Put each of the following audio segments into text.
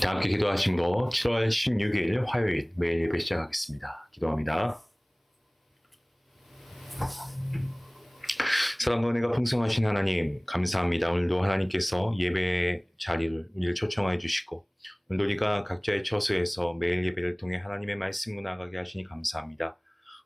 자, 함께 기도하심으로 7월 16일 화요일 매일 예배 시작하겠습니다. 기도합니다. 사랑과 은혜가 풍성하신 하나님, 감사합니다. 오늘도 하나님께서 예배 자리를 우리를 초청해 주시고, 오늘도 우리가 각자의 처소에서 매일 예배를 통해 하나님의 말씀을 나가게 하시니 감사합니다.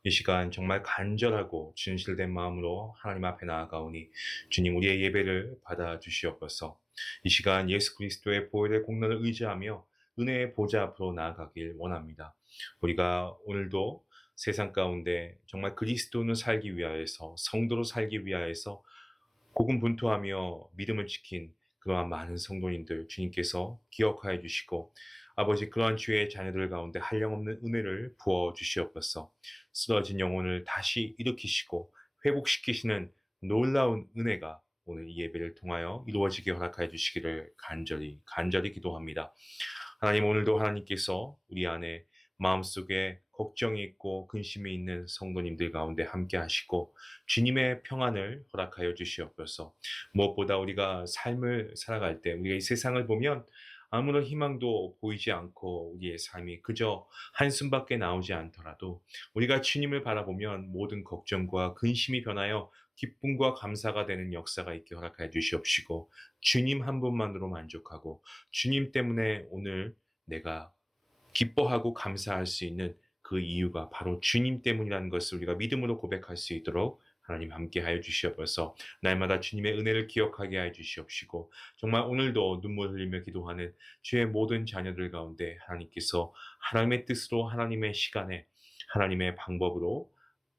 이 시간 정말 간절하고 진실된 마음으로 하나님 앞에 나아가오니 주님 우리의 예배를 받아주시옵소서. 이 시간 예수 그리스도의 보혈의 공로를 의지하며 은혜의 보좌 앞으로 나아가길 원합니다. 우리가 오늘도 세상 가운데 정말 그리스도는 살기 위하여서 성도로 살기 위하여서 고군분투하며 믿음을 지킨 그러한 많은 성도님들 주님께서 기억하여 주시고 아버지 그러한 주의 자녀들 가운데 한량없는 은혜를 부어 주시옵소서. 쓰러진 영혼을 다시 일으키시고 회복시키시는 놀라운 은혜가 오늘 이 예배를 통하여 이루어지게 허락하여 주시기를 간절히 기도합니다. 하나님 오늘도 하나님께서 우리 안에 마음속에 걱정이 있고 근심이 있는 성도님들 가운데 함께 하시고 주님의 평안을 허락하여 주시옵소서. 무엇보다 우리가 삶을 살아갈 때 우리가 이 세상을 보면 아무런 희망도 보이지 않고 우리의 삶이 그저 한숨밖에 나오지 않더라도 우리가 주님을 바라보면 모든 걱정과 근심이 변하여 기쁨과 감사가 되는 역사가 있게 허락하여 주시옵시고 주님 한 분만으로 만족하고 주님 때문에 오늘 내가 기뻐하고 감사할 수 있는 그 이유가 바로 주님 때문이라는 것을 우리가 믿음으로 고백할 수 있도록 하나님 함께 하여 주시옵소서. 날마다 주님의 은혜를 기억하게 하여 주시옵시고 정말 오늘도 눈물 흘리며 기도하는 주의 모든 자녀들 가운데 하나님께서 하나님의 뜻으로 하나님의 시간에 하나님의 방법으로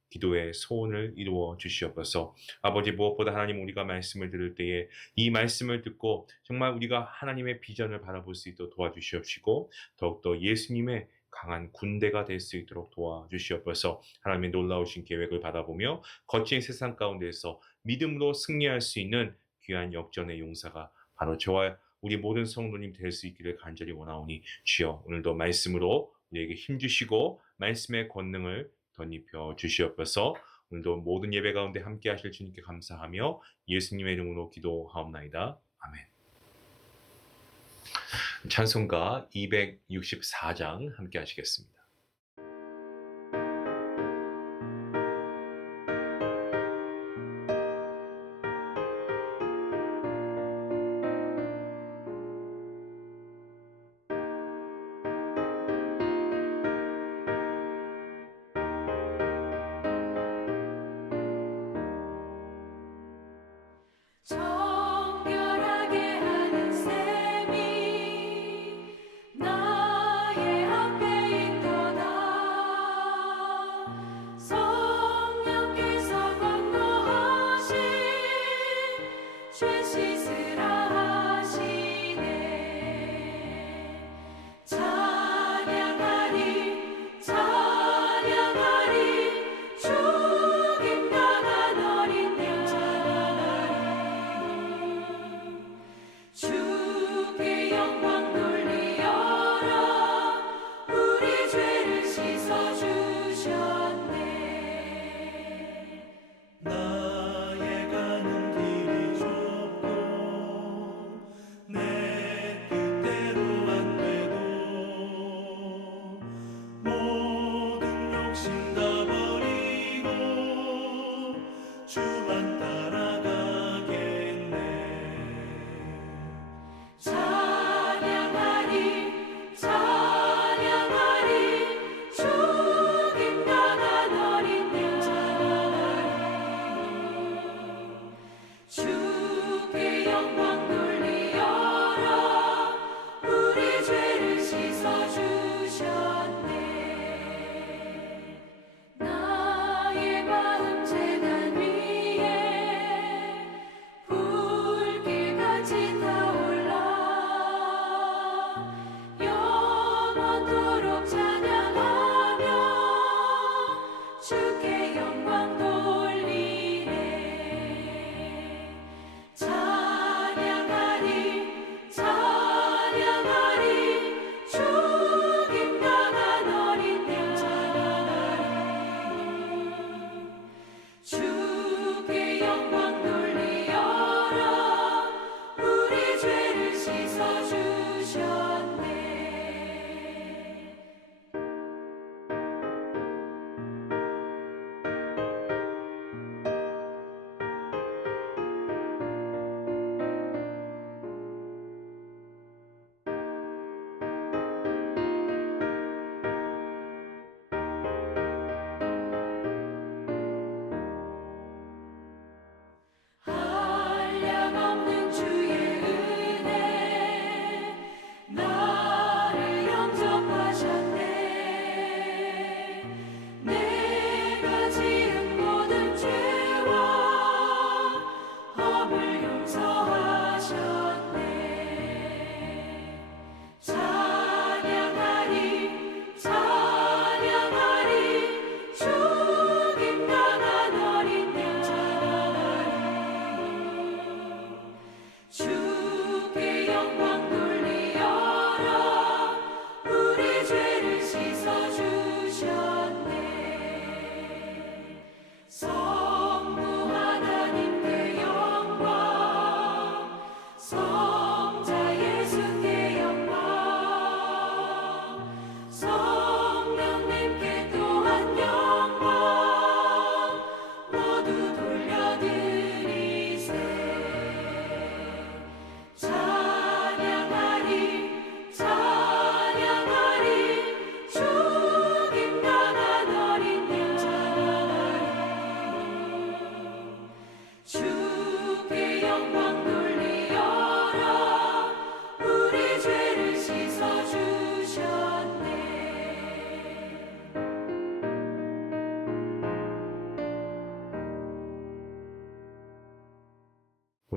기도의 소원을 이루어 주시옵소서. 아버지 무엇보다 하나님 우리가 말씀을 들을 때에 이 말씀을 듣고 정말 우리가 하나님의 비전을 바라볼 수 있도록 도와주시옵시고 더욱더 예수님의 강한 군대가 될 수 있도록 도와주시옵소서. 하나님의 놀라우신 계획을 받아보며 거친 세상 가운데서 믿음으로 승리할 수 있는 귀한 역전의 용사가 바로 저와 우리 모든 성도님 될 수 있기를 간절히 원하오니 주여 오늘도 말씀으로 우리에게 힘주시고 말씀의 권능을 덧입혀 주시옵소서. 오늘도 모든 예배 가운데 함께 하실 주님께 감사하며 예수님의 이름으로 기도하옵나이다. 아멘. 찬송가 264장 함께 하시겠습니다. 정결하게 하는 셈이 나의 앞에 있다.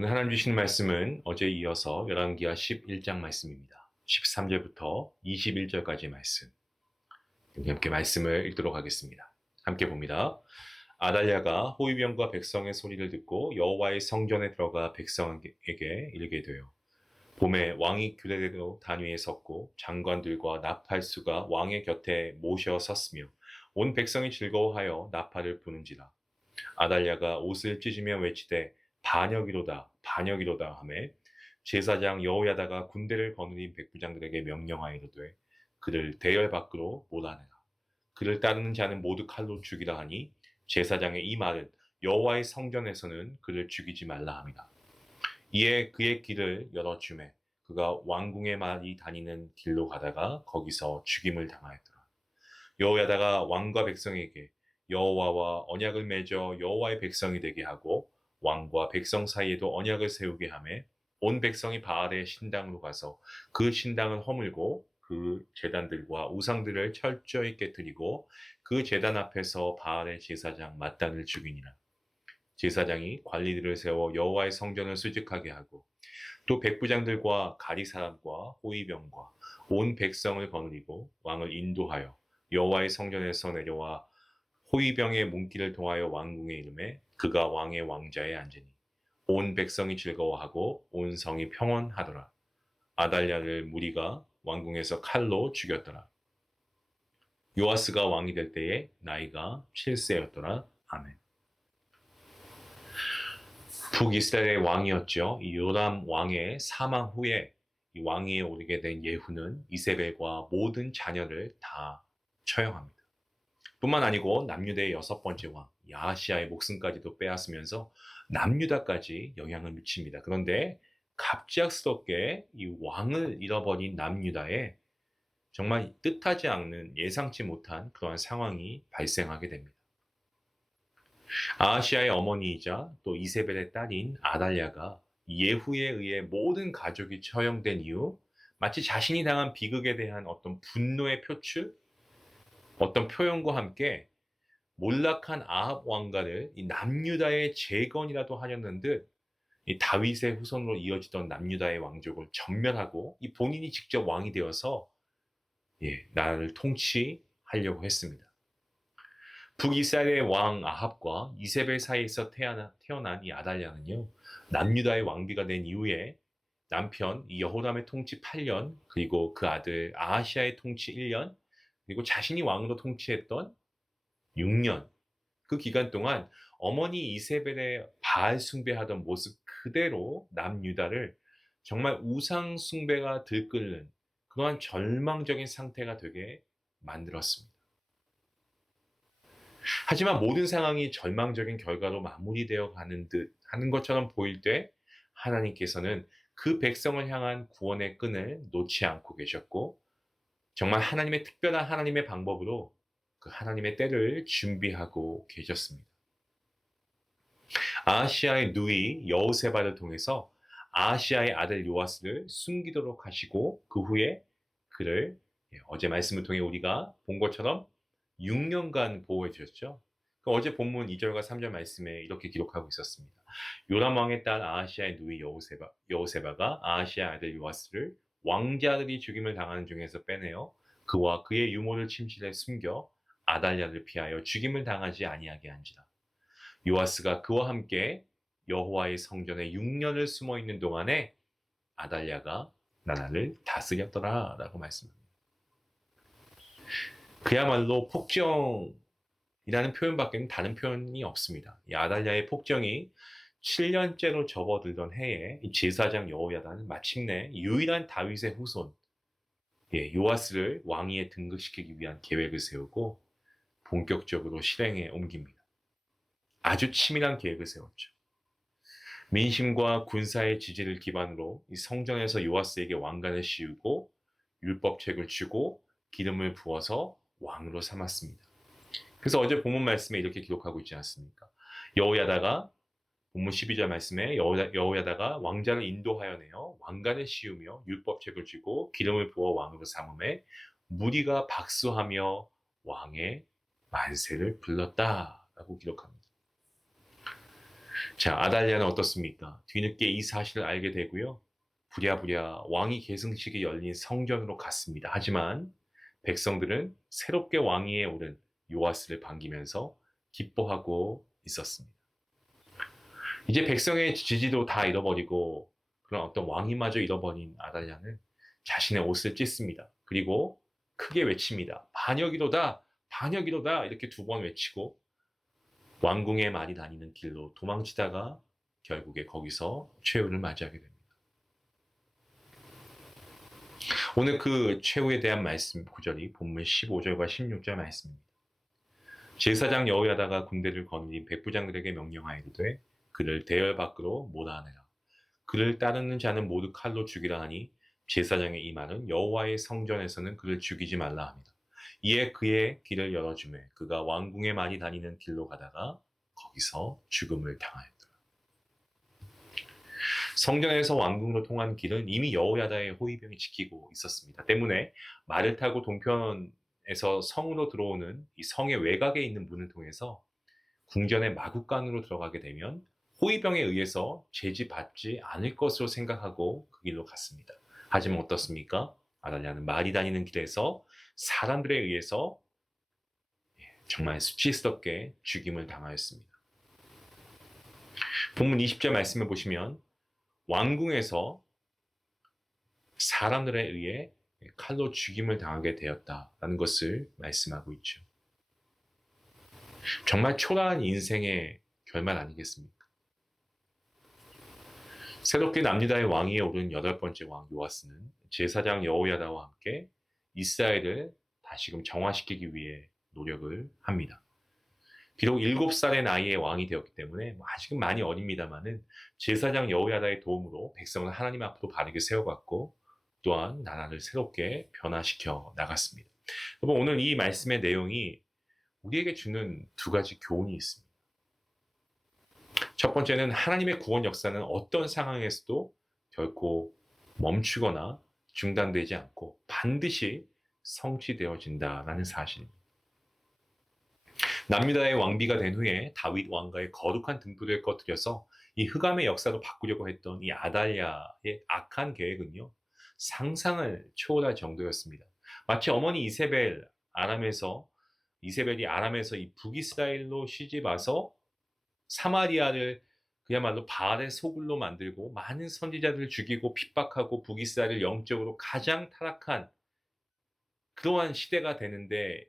오늘 하나님 주시는 말씀은 어제 이어서 열왕기하 11장 말씀입니다. 13절부터 21절까지 말씀. 함께 말씀을 읽도록 하겠습니다. 함께 봅니다. 아달랴가 호위병과 백성의 소리를 듣고 여호와의 성전에 들어가 백성에게 이르게 되어 봄에 왕이 규례대로 단위에 섰고 장관들과 나팔수가 왕의 곁에 모셔 섰으며 온 백성이 즐거워하여 나팔을 부는지라. 아달랴가 옷을 찢으며 외치되 반역이로다 반역이로다 하매 제사장 여호야다가 군대를 거느린 백부장들에게 명령하이르되 그를 대열 밖으로 몰아내라. 그를 따르는 자는 모두 칼로 죽이라 하니 제사장의 이 말은 여호와의 성전에서는 그를 죽이지 말라 함이라. 이에 그의 길을 열어주매 그가 왕궁의 말이 다니는 길로 가다가 거기서 죽임을 당하였더라. 여호야다가 왕과 백성에게 여호와와 언약을 맺어 여호와의 백성이 되게 하고 왕과 백성 사이에도 언약을 세우게 하매 온 백성이 바알의 신당으로 가서 그 신당을 허물고 그 제단들과 우상들을 철저히 깨뜨리고 그 제단 앞에서 바알의 제사장 맏단을 죽이니라. 제사장이 관리들을 세워 여호와의 성전을 수직하게 하고 또 백부장들과 가리 사람과 호위병과 온 백성을 거느리고 왕을 인도하여 여호와의 성전에서 내려와 호위병의 문길을 통하여 왕궁에 이르매 그가 왕의 왕자에 앉으니 온 백성이 즐거워하고 온 성이 평온하더라. 아달랴를 무리가 왕궁에서 칼로 죽였더라. 요아스가 왕이 될 때에 나이가 7세였더라. 아멘. 북이스라엘의 왕이었죠. 이 요람 왕의 사망 후에 이 왕위에 오르게 된 예후는 이세벨과 모든 자녀를 다 처형합니다. 뿐만 아니고 남유다의 6번째 왕 야하시아의 목숨까지도 빼앗으면서 남유다까지 영향을 미칩니다. 그런데 갑작스럽게 이 왕을 잃어버린 남유다에 정말 뜻하지 않는 예상치 못한 그러한 상황이 발생하게 됩니다. 아하시아의 어머니이자 또 이세벨의 딸인 아달랴가 예후에 의해 모든 가족이 처형된 이후 마치 자신이 당한 비극에 대한 어떤 분노의 표출, 어떤 표현과 함께 몰락한 아합 왕가를 이 남유다의 재건이라도 하려는 듯 이 다윗의 후손으로 이어지던 남유다의 왕족을 전멸하고 이 본인이 직접 왕이 되어서 나라를 통치하려고 했습니다. 북이스라엘의 왕 아합과 이세벨 사이에서 태어난 이 아달랴는요, 남유다의 왕비가 된 이후에 남편 이 여호람의 통치 8년, 그리고 그 아들 아하시아의 통치 1년, 그리고 자신이 왕으로 통치했던 6년, 그 기간 동안 어머니 이세벨의 바알 숭배하던 모습 그대로 남유다를 정말 우상 숭배가 들끓는 그러한 절망적인 상태가 되게 만들었습니다. 하지만 모든 상황이 절망적인 결과로 마무리되어 가는 듯 하는 것처럼 보일 때 하나님께서는 그 백성을 향한 구원의 끈을 놓지 않고 계셨고 정말 하나님의 특별한 하나님의 방법으로 그 하나님의 때를 준비하고 계셨습니다. 아하시아의 누이 여호세바를 통해서 아하시아의 아들 요아스를 숨기도록 하시고 그 후에 그를 어제 말씀을 통해 우리가 본 것처럼 6년간 보호해 주셨죠. 그 어제 본문 2절과 3절 말씀에 이렇게 기록하고 있었습니다. 요람 왕의 딸 아하시아의 누이 여호세바가 아하시아 아들 요아스를 왕자들이 죽임을 당하는 중에서 빼내어 그와 그의 유모를 침실에 숨겨 아달랴를 피하여 죽임을 당하지 아니하게 한지라. 요아스가 그와 함께 여호와의 성전에 6년을 숨어 있는 동안에 아달랴가 나라를 다스렸더라라고 말씀합니다. 그야말로 폭정이라는 표현밖에는 다른 표현이 없습니다. 이 아달랴의 폭정이 7년째로 접어들던 해에 이 제사장 여호야다는 마침내 유일한 다윗의 후손 요아스를 왕위에 등극시키기 위한 계획을 세우고 본격적으로 실행에 옮깁니다. 아주 치밀한 계획을 세웠죠. 민심과 군사의 지지를 기반으로 이 성전에서 요아스에게 왕관을 씌우고 율법책을 주고 기름을 부어서 왕으로 삼았습니다. 그래서 어제 본문 말씀에 이렇게 기록하고 있지 않습니까? 여호야다가 본문 12절 말씀에 여호야다가 왕자를 인도하여 내어 왕관을 씌우며 율법책을 주고 기름을 부어 왕으로 삼음에 무리가 박수하며 왕의 만세를 불렀다라고 기록합니다. 자, 아달랴는 어떻습니까? 뒤늦게 이 사실을 알게 되고요. 부랴부랴 왕위 계승식이 열린 성전으로 갔습니다. 하지만 백성들은 새롭게 왕위에 오른 요아스를 반기면서 기뻐하고 있었습니다. 이제 백성의 지지도 다 잃어버리고 그런 어떤 왕위마저 잃어버린 아달랴는 자신의 옷을 찢습니다. 그리고 크게 외칩니다. 반역이로다! 반역이로다! 이렇게 두 번 외치고 왕궁에 많이 다니는 길로 도망치다가 결국에 거기서 최후를 맞이하게 됩니다. 오늘 그 최후에 대한 말씀 구절이 본문 15절과 16절 말씀입니다. 제사장 여호야다가 군대를 거느린 백부장들에게 명령하여 이르되 그를 대열 밖으로 몰아내라. 그를 따르는 자는 모두 칼로 죽이라 하니 제사장의 이 말은 여호와의 성전에서는 그를 죽이지 말라 합니다. 이에 그의 길을 열어주매 그가 왕궁에 많이 다니는 길로 가다가 거기서 죽음을 당하였더라. 성전에서 왕궁으로 통한 길은 이미 여호야다의 호위병이 지키고 있었습니다. 때문에 말을 타고 동편에서 성으로 들어오는 이 성의 외곽에 있는 문을 통해서 궁전의 마구간으로 들어가게 되면 호위병에 의해서 제지받지 않을 것으로 생각하고 그 길로 갔습니다. 하지만 어떻습니까? 아달랴는 말이 다니는 길에서 사람들에 의해서 정말 수치스럽게 죽임을 당하였습니다. 본문 20절 말씀을 보시면 왕궁에서 사람들에 의해 칼로 죽임을 당하게 되었다라는 것을 말씀하고 있죠. 정말 초라한 인생의 결말 아니겠습니까? 새롭게 남유다의 왕위에 오른 8번째 왕 요아스는 제사장 여호야다와 함께 이스라엘을 다시금 정화시키기 위해 노력을 합니다. 비록 7살의 나이에 왕이 되었기 때문에 아직은 많이 어립니다만은 제사장 여호야다의 도움으로 백성을 하나님 앞으로 바르게 세워갔고 또한 나라를 새롭게 변화시켜 나갔습니다. 여러분, 오늘 이 말씀의 내용이 우리에게 주는 두 가지 교훈이 있습니다. 첫 번째는 하나님의 구원 역사는 어떤 상황에서도 결코 멈추거나 중단되지 않고 반드시 성취되어진다라는 사실입니다. 남유다의 왕비가 된 후에 다윗 왕가의 거룩한 등불을 꺼뜨려서 이 흑암의 역사로 바꾸려고 했던 이 아달랴의 악한 계획은요, 상상을 초월할 정도였습니다. 마치 어머니 이세벨이 아람에서 이 북이스라엘로 시집 와서 사마리아를 그야말로 바알의 소굴로 만들고 많은 선지자들을 죽이고 핍박하고 북이스라엘을 영적으로 가장 타락한 그러한 시대가 되는데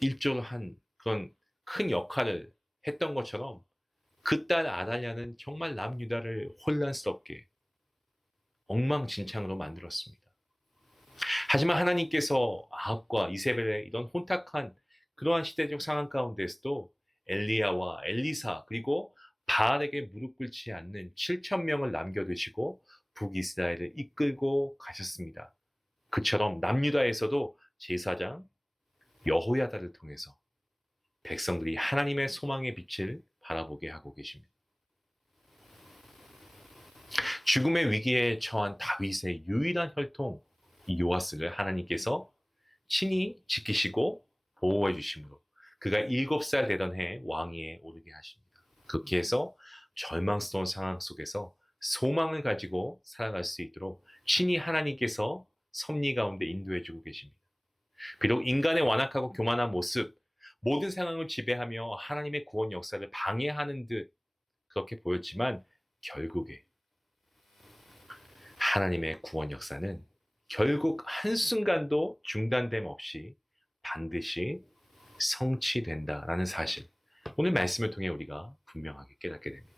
일조를 한 그런 큰 역할을 했던 것처럼 그 딸 아달랴는 정말 남유다를 혼란스럽게 엉망진창으로 만들었습니다. 하지만 하나님께서 아합과 이세벨의 이런 혼탁한 그러한 시대적 상황 가운데서도 엘리야와 엘리사 그리고 바알에게 무릎 꿇지 않는 7,000명을 남겨두시고 북이스라엘을 이끌고 가셨습니다. 그처럼 남유다에서도 제사장 여호야다를 통해서 백성들이 하나님의 소망의 빛을 바라보게 하고 계십니다. 죽음의 위기에 처한 다윗의 유일한 혈통 이 요아스를 하나님께서 친히 지키시고 보호해 주심으로 그가 7살 되던 해에 왕위에 오르게 하십니다. 그렇게 해서 절망스러운 상황 속에서 소망을 가지고 살아갈 수 있도록 친히 하나님께서 섭리 가운데 인도해 주고 계십니다. 비록 인간의 완악하고 교만한 모습, 모든 상황을 지배하며 하나님의 구원 역사를 방해하는 듯 그렇게 보였지만 결국에 하나님의 구원 역사는 결국 한순간도 중단됨 없이 반드시 성취된다라는 사실. 오늘 말씀을 통해 우리가 분명하게 깨닫게 됩니다.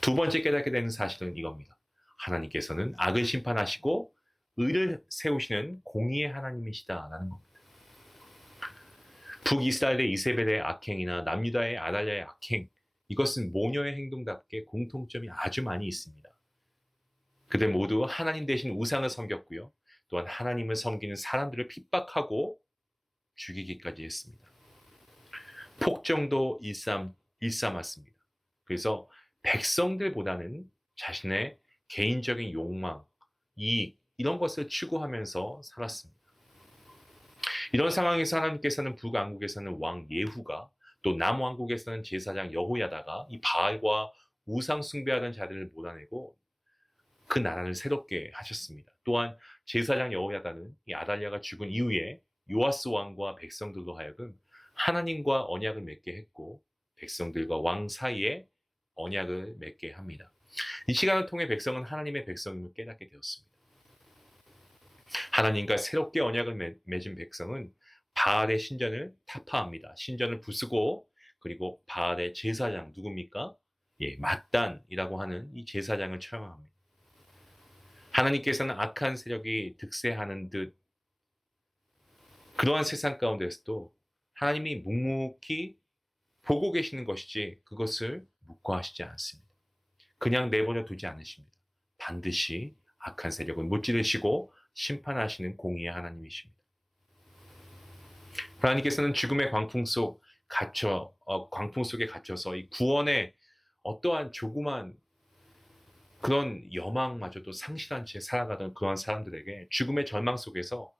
두 번째 깨닫게 되는 사실은 이겁니다. 하나님께서는 악을 심판하시고 의를 세우시는 공의의 하나님이시다라는 겁니다. 북이스라엘의 이세벨의 악행이나 남유다의 아달랴의 악행, 이것은 모녀의 행동답게 공통점이 아주 많이 있습니다. 그들 모두 하나님 대신 우상을 섬겼고요. 또한 하나님을 섬기는 사람들을 핍박하고 죽이기까지 했습니다. 폭정도 일삼았습니다. 그래서 백성들보다는 자신의 개인적인 욕망, 이익 이런 것을 추구하면서 살았습니다. 이런 상황에서 하나님께서는 북왕국에서는 왕 예후가 또 남왕국에서는 제사장 여호야다가 이 바알과 우상 숭배하던 자들을 몰아내고 그 나라를 새롭게 하셨습니다. 또한 제사장 여호야다는 이 아달랴가 죽은 이후에 요아스 왕과 백성들로 하여금 하나님과 언약을 맺게 했고 백성들과 왕 사이에 언약을 맺게 합니다. 이 시간을 통해 백성은 하나님의 백성임을 깨닫게 되었습니다. 하나님과 새롭게 언약을 맺은 백성은 바알의 신전을 타파합니다. 신전을 부수고 그리고 바알의 제사장 누굽니까? 맏단이라고 하는 이 제사장을 처형합니다. 하나님께서는 악한 세력이 득세하는 듯 그러한 세상 가운데서도 하나님이 묵묵히 보고 계시는 것이지 그것을 묵과하시지 않습니다. 그냥 내버려 두지 않으십니다. 반드시 악한 세력을 무찌르시고 심판하시는 공의의 하나님이십니다. 하나님께서는 죽음의 광풍 속에 갇혀서 이 구원의 어떠한 조그만 그런 여망마저도 상실한 채 살아가던 그런 사람들에게 죽음의 절망 속에서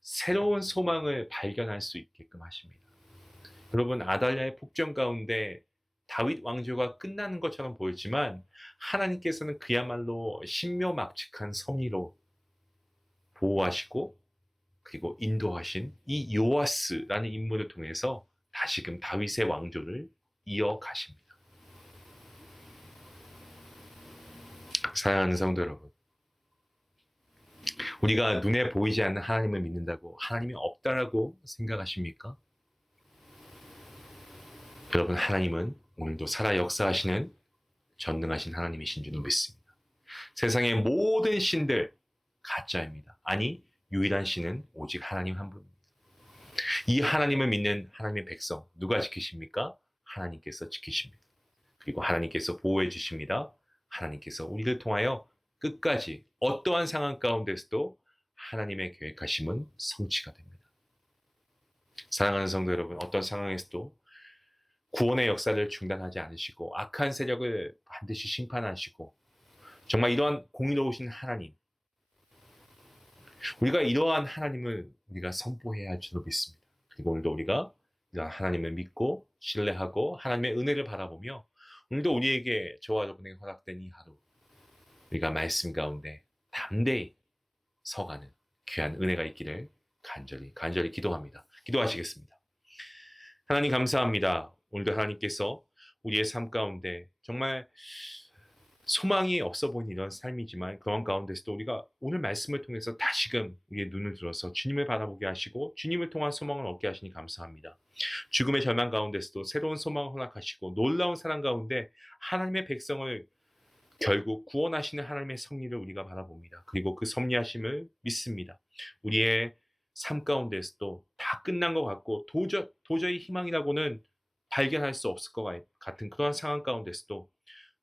새로운 소망을 발견할 수 있게끔 하십니다. 여러분, 아달랴의 폭정 가운데 다윗 왕조가 끝나는 것처럼 보였지만 하나님께서는 그야말로 신묘막측한 섭리로 보호하시고 그리고 인도하신 이 요아스라는 인물을 통해서 다시금 다윗의 왕조를 이어가십니다. 사랑하는 성도 여러분, 우리가 눈에 보이지 않는 하나님을 믿는다고 하나님이 없다라고 생각하십니까? 여러분, 하나님은 오늘도 살아 역사하시는 전능하신 하나님이신 줄 믿습니다. 세상의 모든 신들 가짜입니다. 아니, 유일한 신은 오직 하나님 한 분입니다. 이 하나님을 믿는 하나님의 백성 누가 지키십니까? 하나님께서 지키십니다. 그리고 하나님께서 보호해 주십니다. 하나님께서 우리를 통하여 끝까지 어떠한 상황 가운데서도 하나님의 계획하심은 성취가 됩니다. 사랑하는 성도 여러분, 어떤 상황에서도 구원의 역사를 중단하지 않으시고 악한 세력을 반드시 심판하시고 정말 이러한 공의로우신 하나님, 우리가 이러한 하나님을 우리가 선포해야 할 줄로 믿습니다. 그리고 오늘도 우리가 이러한 하나님을 믿고 신뢰하고 하나님의 은혜를 바라보며 오늘도 우리에게 저와 여러분에게 허락된 이 하루 우리가 말씀 가운데 담대히 서가는 귀한 은혜가 있기를 간절히 기도합니다. 기도하시겠습니다. 하나님 감사합니다. 오늘도 하나님께서 우리의 삶 가운데 정말 소망이 없어 보이는 이런 삶이지만 그런 가운데서도 우리가 오늘 말씀을 통해서 다시금 우리의 눈을 들어서 주님을 바라보게 하시고 주님을 통한 소망을 얻게 하시니 감사합니다. 죽음의 절망 가운데서도 새로운 소망을 허락하시고 놀라운 사랑 가운데 하나님의 백성을 결국 구원하시는 하나님의 섭리를 우리가 바라봅니다. 그리고 그 섭리하심을 믿습니다. 우리의 삶 가운데서도 다 끝난 것 같고 도저히 희망이라고는 발견할 수 없을 것 같은 그런 상황 가운데서도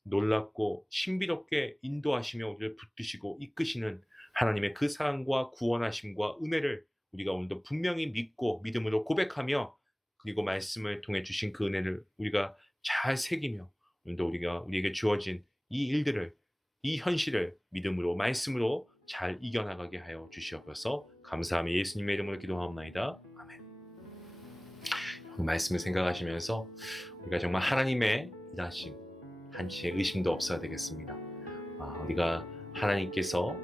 놀랍고 신비롭게 인도하시며 우리를 붙드시고 이끄시는 하나님의 그 사랑과 구원하심과 은혜를 우리가 오늘도 분명히 믿고 믿음으로 고백하며 그리고 말씀을 통해 주신 그 은혜를 우리가 잘 새기며 오늘도 우리에게 주어진 이 일들을 이 현실을 믿음으로 말씀으로 잘 이겨나가게 하여 주시옵소서. 감사하며 예수님의 이름으로 기도하옵나이다. 아멘. 그 말씀을 생각하시면서 우리가 정말 하나님의 일하심 한치의 의심도 없어야 되겠습니다. 우리가 하나님께서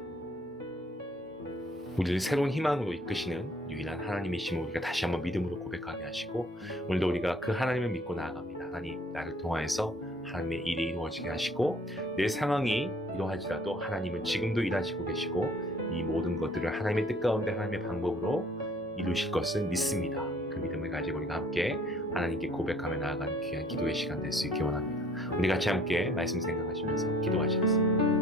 우리를 새로운 희망으로 이끄시는 유일한 하나님이심을 우리가 다시 한번 믿음으로 고백하게 하시고 오늘도 우리가 그 하나님을 믿고 나아갑니다. 하나님, 나를 통하여서 하나님의 일이 이루어지게 하시고 내 상황이 이러하지라도 하나님은 지금도 일하시고 계시고 이 모든 것들을 하나님의 뜻 가운데 하나님의 방법으로 이루실 것을 믿습니다. 그 믿음을 가지고 우리가 함께 하나님께 고백하며 나아가는 귀한 기도의 시간 될 수 있기 원합니다. 우리 같이 함께 말씀 생각하시면서 기도하시겠습니다.